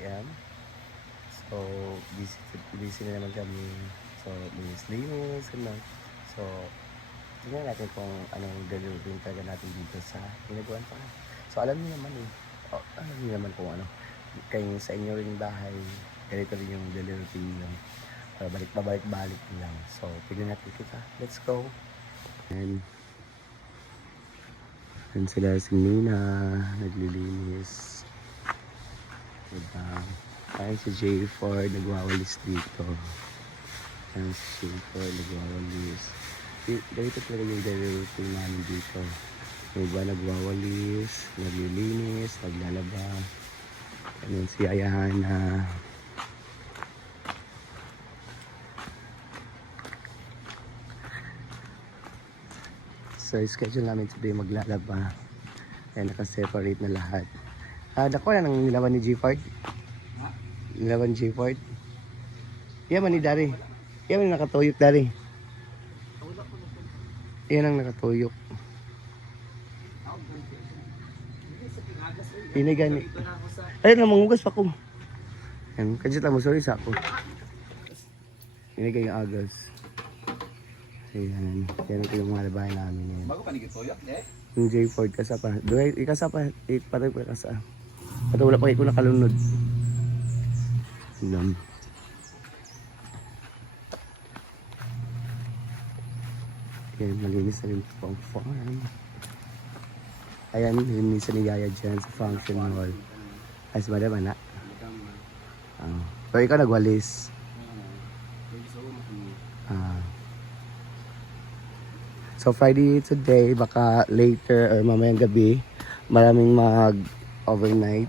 p.m. So, busy na naman kami. So, linis-linis, gano'n. So, tingnan natin kung anong gagawin talaga natin dito sa ginagawan pa. So, alam niyo naman alam niyo naman kung ano. Kayo sa inyo ring bahay, ganito rin yung daily routine lang. Pabalik-balik lang. So, tignan natin kita. Let's go! And sila si Nina, naglilinis. Diba? Ayan si J4, nagwawalis dito. Ayan si J4, nagwawalis. Ganito talaga yung daily routine namin dito. Yung iba nagwawalis, naglilinis, naglalaba. Ayan si Ayahana. So, schedule namin today maglalaba. Ayan, nakaseparate na lahat. Dako na nang nilaban ni G-Ford. Nilaban ni G-Ford. Iyan man ni Dari. Iyan man nakatuyok, Dari. Iyan ang nakatuyok. Pinigani. Ayun na, mangugas pa ko. Ayan, kadjit lang mo, sorry sa ako. Pinigay yung agas. Ayan, yan ito yung mga labahin namin yan. Bago pa nagitoyak, eh? Yung J4 kasapa. Doon ikasapa, patay ko kasa. Patay wala pa ko nakalunod. Ayan. Ayan, malinis na rin po ang farm. Ayan, linisan ni Yaya dyan sa function hall. Ay, si Madam, anak. Pero ikaw nagwalis. So Friday today, baka later or mamayang gabi, maraming mag-overnight.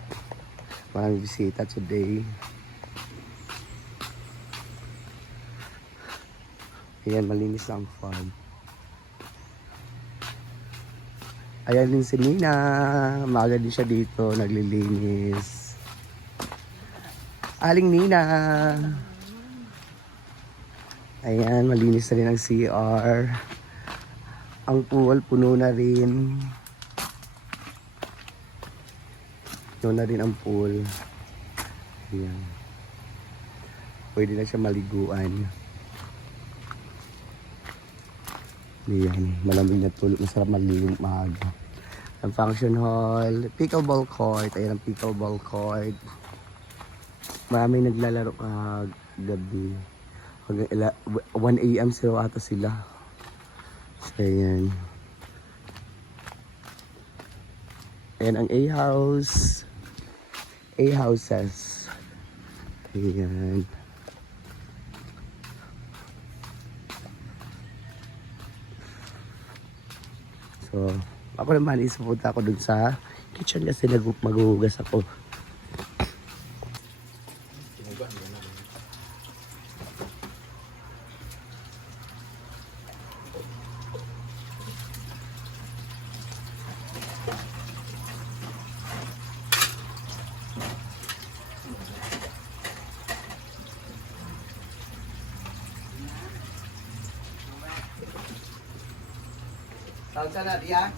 Maraming bisita today. Ayan, malinis ang farm. Ayan din si Nina. Maaga din siya dito, naglilinis. Aling Nina. Ayan, malinis na rin ang CR. Ang pool, puno na rin. Puno na rin ang pool. Ayan. Pwede na siya maliguan. Ayan, malamig na tulog. Masarap maligo maaga. Ang function hall, pickleball court. Ayan ang pickleball court. Maraming naglalaro gabi. Hanggang 1 AM sila ata sila. So, ayan. Ayan ang A-house. A-houses. Ayan. So, ako naman isupunta ako dun sa kitchen kasi maghuhugas ako. Tawag sana diya.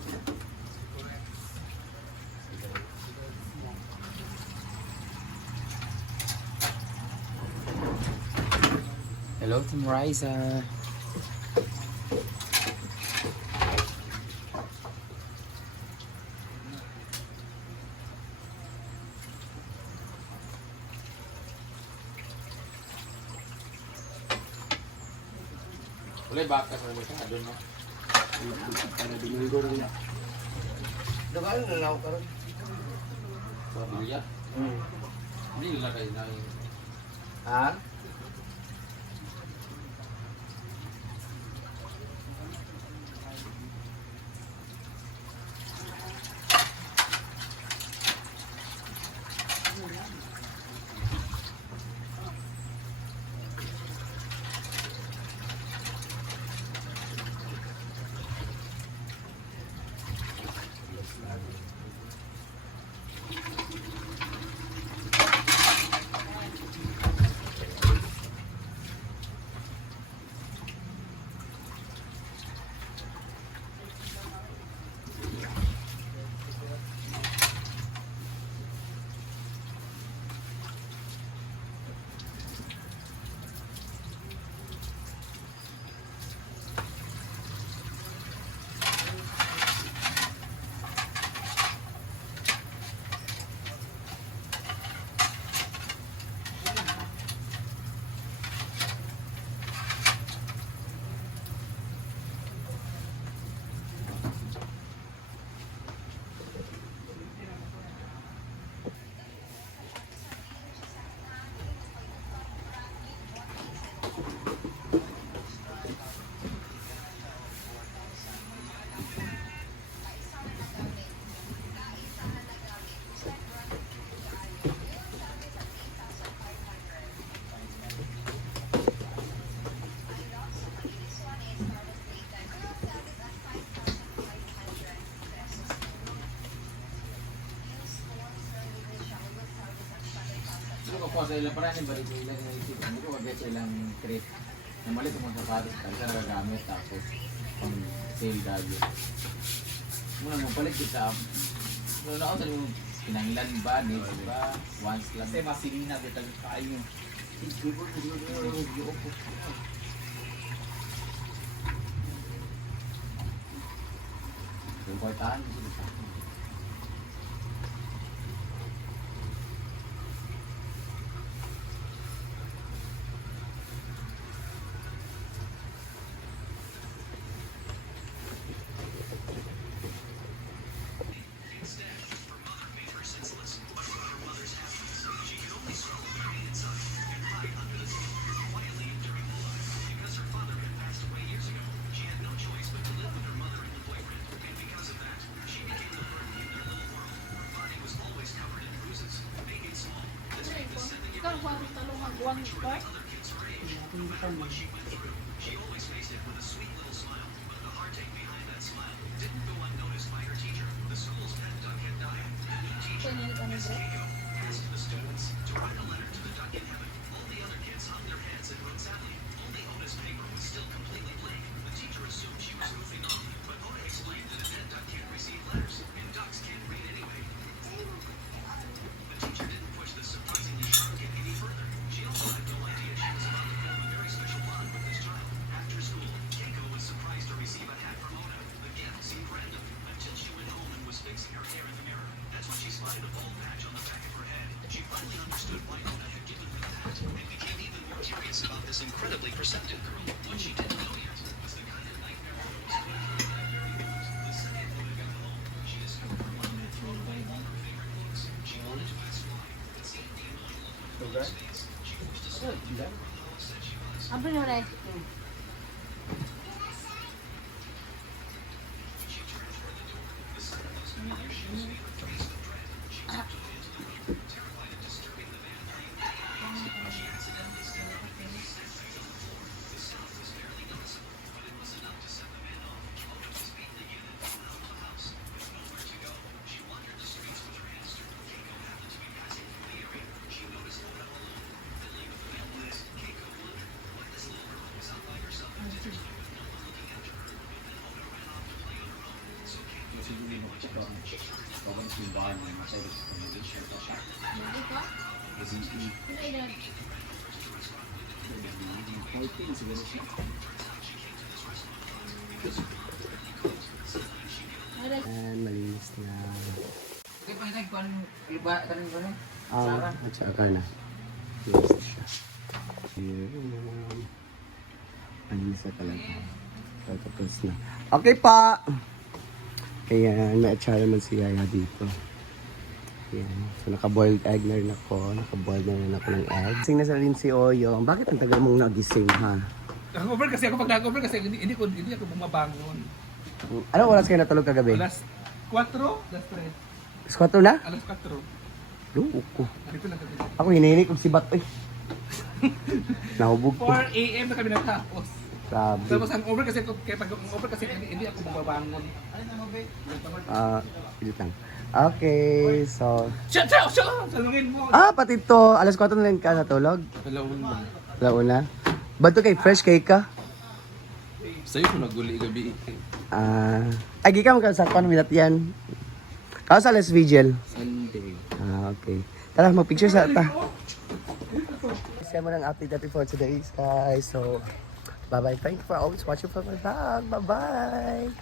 Hello, Team Riza. Ulay baka sa mga doon, no? Para domingo rin na. Diba ano nalaw ka rin? Pamilya? Hindi nila kayo na yun. Ha? ko sa ilang parang balik sa ilang naisip. Hindi ko mag-get sa ilang trip. Namalit ko mga sapatos talaga nagagamit tapos pang sale dahil. Muna mo balik kita. Ano na ako sa yung pinanglan ba, di ba? Once lang. Kasi masilina dito kayo. Yung portahan, hindi ko. Ikaw, kung talong magbuwang bar? Pwede ka na bro? Apa ni orang? Hindi ka? Ano ilan? And malinis na. Okay, pakita ko anong iba tarin ko rin. At saka na. Malinis na siya. Yun. Malinis na talaga. Tapos na. Okay pa! Ayan, may atsara man si Yaya dito. Ayan. So, naka-boiled egg na rin ako. Naka-boiled na rin ako ng egg. Gising na sa rin si Oyong. Bakit ang tagal mong nagising, ha? Nag-over kasi ako, pag nag-over kasi hindi ako bumabangon. Anong oras kayo natulog kagabi? Alas 4, alas 3, Squato na? alas 4. Luko ko. Dito lang kami. Ako hinihinig kong si Batoy. Nahubog ko. 4 AM na kami natapos. Sabi. Tapos ang over kasi ako, kaya pag over kasi hindi ako bumabangon. Ilit lang. Okay, so... Siya! Salungin mo! pati to. Alas 4 na lang ka natulog. Launa. Ba't to kay fresh cake ka? Sa'yo ko naguli gabi. Ay, gika mo ka sa minat yan. Kao sa alas vigil. Sunday. Okay. Tara, mag-picture sa ata. Siya mo ng update natin for today, guys. So, bye-bye. Thank you for always watching for my vlog. Bye-bye.